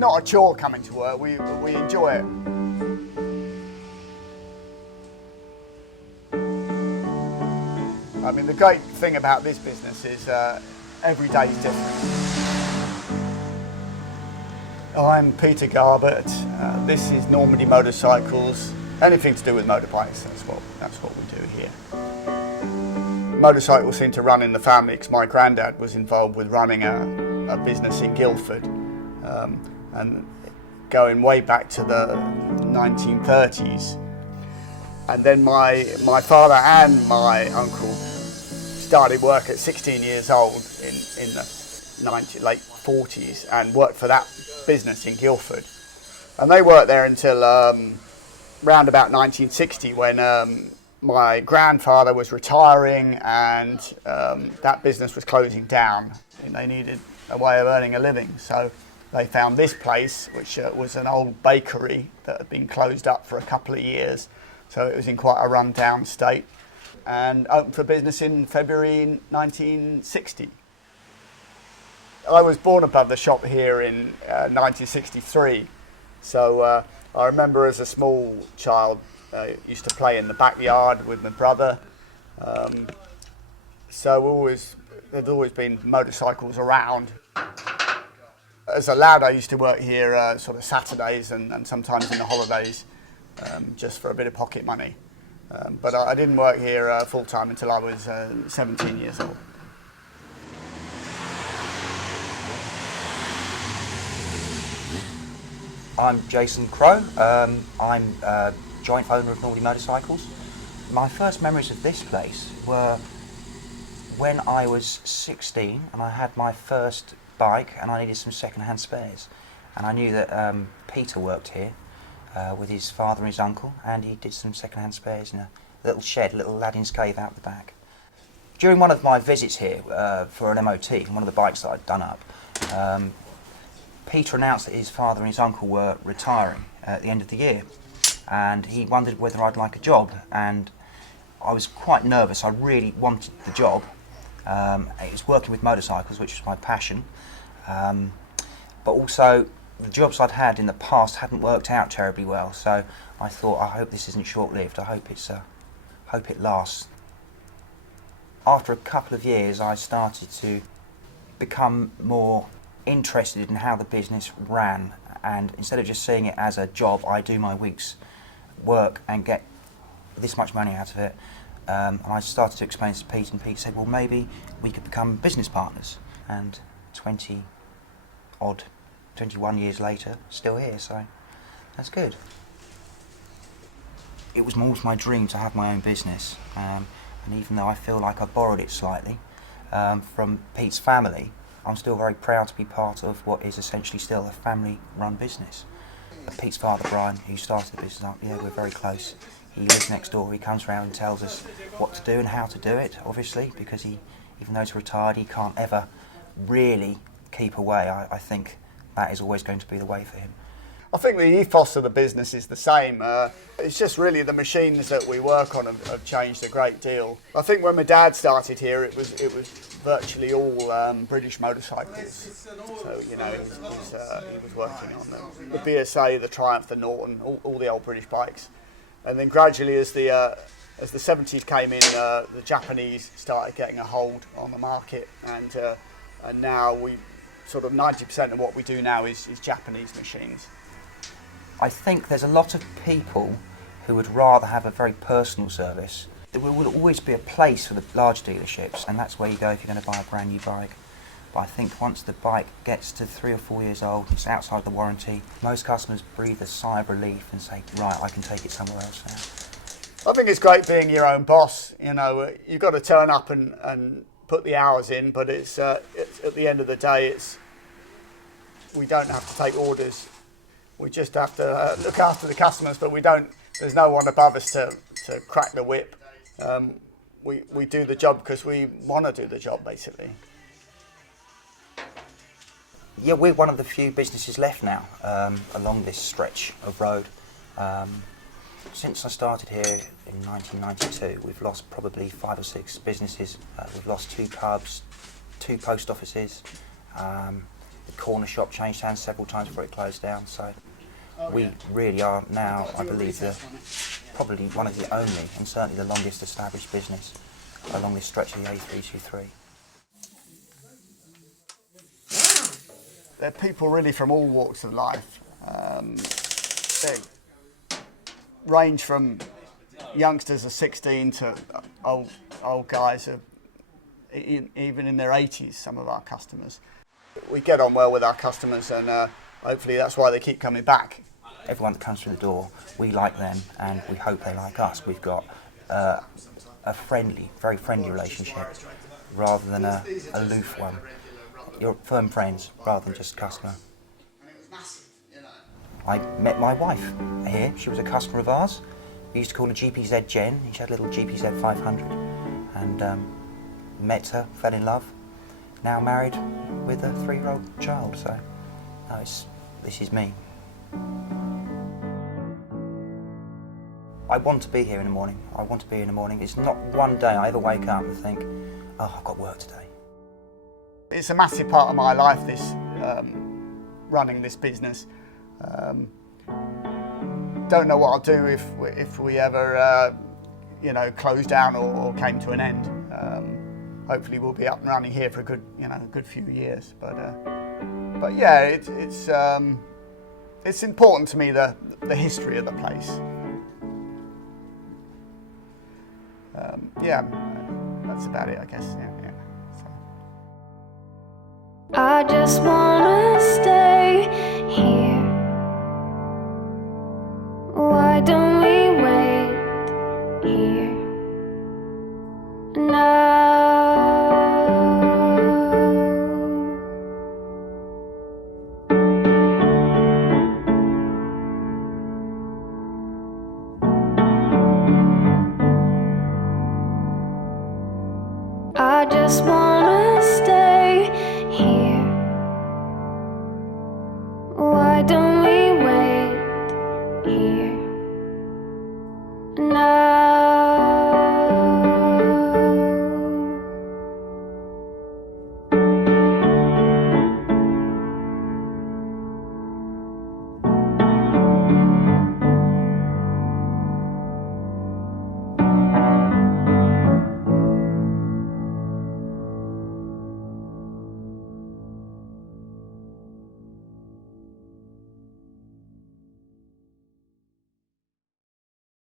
not a chore coming to work. We enjoy it. I mean, the great thing about this business is every day is different. I'm Peter Garbett. This is Normandy Motorcycles. Anything to do with motorbikes, that's what we do here. Motorcycles seem to run in the family because my granddad was involved with running a business in Guildford, and going way back to the 1930s. And then my father and my uncle started work at 16 years old in the late 40s and worked for that business in Guildford. And they worked there until round about 1960 when my grandfather was retiring and that business was closing down and they needed a way of earning a living. So they found this place, which was an old bakery that had been closed up for a couple of years. So it was in quite a run-down state, and opened for business in February 1960. I was born above the shop here in 1963, so I remember as a small child used to play in the backyard with my brother. So there'd always been motorcycles around. As a lad, I used to work here sort of Saturdays and sometimes in the holidays, just for a bit of pocket money. But I didn't work here full-time until I was 17 years old. I'm Jason Crow. I'm joint owner of Normandy Motorcycles. My first memories of this place were when I was 16 and I had my first bike and I needed some second-hand spares. And I knew that Peter worked here with his father and his uncle, and he did some second-hand spares in a little shed, a little Aladdin's cave out the back. During one of my visits here for an MOT, one of the bikes that I'd done up, Peter announced that his father and his uncle were retiring at the end of the year, and he wondered whether I'd like a job, and I was quite nervous. I really wanted the job. It was working with motorcycles, which was my passion, but also the jobs I'd had in the past hadn't worked out terribly well, so I thought, I hope this isn't short-lived. I hope it lasts. After a couple of years, I started to become more interested in how the business ran, and instead of just seeing it as a job, I do my week's work and get this much money out of it. And I started to explain this to Pete, and Pete said, well, maybe we could become business partners. And 21 years later, still here, so that's good. It was always my dream to have my own business, and even though I feel like I borrowed it slightly from Pete's family, I'm still very proud to be part of what is essentially still a family-run business. Pete's father, Brian, who started the business up, yeah, we're very close. He lives next door. He comes around and tells us what to do and how to do it, obviously, because even though he's retired, he can't ever really keep away. I think that is always going to be the way for him. I think the ethos of the business is the same. It's just really the machines that we work on have changed a great deal. I think when my dad started here, it was virtually all British motorcycles. So you know, he was working on the BSA, the Triumph, the Norton, all the old British bikes. And then gradually, as the 70s came in, the Japanese started getting a hold on the market, and now we sort of 90% of what we do now is Japanese machines. I think there's a lot of people who would rather have a very personal service. There will always be a place for the large dealerships, and that's where you go if you're going to buy a brand new bike. But I think once the bike gets to 3 or 4 years old, it's outside the warranty, most customers breathe a sigh of relief and say, right, I can take it somewhere else now. I think it's great being your own boss. You know, you've got to turn up and put the hours in, but it's at the end of the day, we don't have to take orders. We just have to look after the customers, but there's no one above us to crack the whip. We do the job because we want to do the job, basically. Yeah, we're one of the few businesses left now along this stretch of road. Since I started here in 1992, we've lost probably 5 or 6 businesses. We've lost 2 pubs, 2 post offices. The corner shop changed hands several times before it closed down. So we really are now, I believe, probably one of the only and certainly the longest established business along this stretch of the A323. They're people really from all walks of life. They range from youngsters of 16 to old guys, even in their 80s, some of our customers. We get on well with our customers, and hopefully that's why they keep coming back. Everyone that comes through the door, we like them and we hope they like us. We've got a very friendly relationship rather than a aloof one. You're firm friends rather than just customer. I met my wife here. She was a customer of ours. We used to call her GPZ Jen. She had a little GPZ 500, and met her, fell in love. Now married with a 3-year-old child. So, no, this is me. I want to be here in the morning. I want to be here in the morning. It's not one day I ever wake up and think, oh, I've got work today. It's a massive part of my life, this running this business. Don't know what I'll do if we ever, closed down or came to an end. Hopefully, we'll be up and running here for a good few years. But yeah, it's important to me the history of the place. Yeah, that's about it, I guess. Yeah. So. I just wanna stay here. Why don't we wait here now? I just wanna